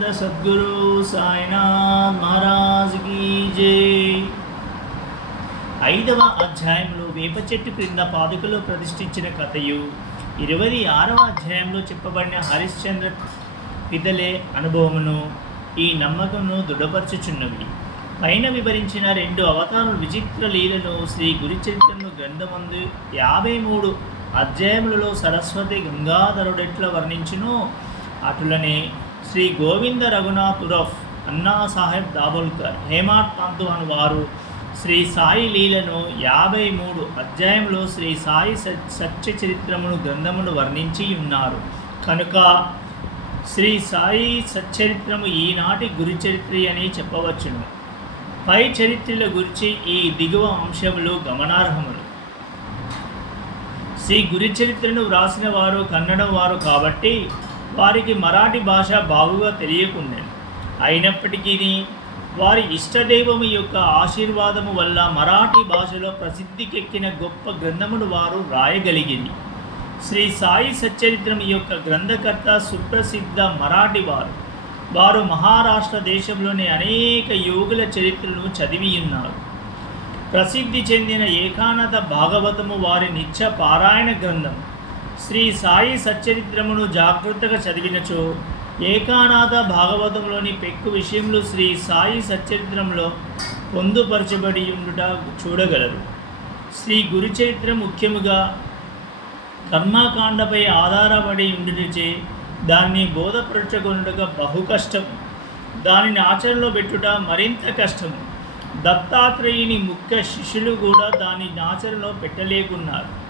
సచ్చిదానంద సద్గురు సాయినాథ్ మహారాజ్ కీ జై. ఐదవ అధ్యాయంలో వేప చెట్టు క్రింద పాదుకలో ప్రతిష్ఠించిన కథయు. ఇరవై ఆరవ అధ్యాయంలో చెప్పబడిన హరిశ్చంద్ర పిదలే అనుభవమును ఈ నమ్మకమును దృఢపరచుచున్నవి. పైన వివరించిన రెండు అవతారాల విచిత్ర లీలను శ్రీ గురుచరిత్రను గ్రంథమందు యాభై మూడు అధ్యాయములలో సరస్వతి గంగాధరుడెట్ల వర్ణించునో అటులనే శ్రీ గోవింద రఘునాథ్ ఉరఫ్ అన్నా సాహెబ్ దాబోల్కర్ హేమాడ్ పంతు అని వారు శ్రీ సాయి లీలను యాభై మూడు అధ్యాయంలో శ్రీ సాయి సత్య చరిత్రమును గ్రంథమును వర్ణించి ఉన్నారు. కనుక శ్రీ సాయి సచ్చరిత్రము ఈనాటి గురి చరిత్ర అని చెప్పవచ్చును. పై చరిత్రల గురించి ఈ దిగువ అంశములు గమనార్హములు. శ్రీ గురి చరిత్రను వ్రాసిన వారు కన్నడం వారు కాబట్టి వారికి మరాఠీ భాష బాగుగా తెలియకుండే అయినప్పటికీ వారి ఇష్టదైవము యొక్క ఆశీర్వాదము వల్ల మరాఠీ భాషలో ప్రసిద్ధికెక్కిన గొప్ప గ్రంథమును వారు రాయగలిగింది శ్రీ సాయి సచ్చరిత్రం యొక్క గ్రంథకర్త సుప్రసిద్ధ మరాఠీ వారు. వారు మహారాష్ట్ర దేశంలోని అనేక యోగుల చరిత్రను చదివి ఉన్నారు ప్రసిద్ధి చెందిన ఏకానత భాగవతము వారి నిత్య పారాయణ గ్రంథం శ్రీ సాయి సచ్చరిత్రమును జాగ్రత్తగా చదివినచో ఏకానాథ భాగవతంలోని పెక్కు విషయంలో శ్రీ సాయి సచ్చరిత్రంలో పొందుపరచబడి ఉండుట చూడగలరు. శ్రీ గురుచరిత్ర ముఖ్యముగా కర్మకాండపై ఆధారపడి ఉండుటచే దాన్ని బోధపరచగొనుటగా బహు కష్టం. దానిని ఆచరణలో పెట్టుట మరింత కష్టం. దత్తాత్రేయుని ముఖ్య శిష్యులు కూడా దాని ఆచరణలో పెట్టలేకున్నారు.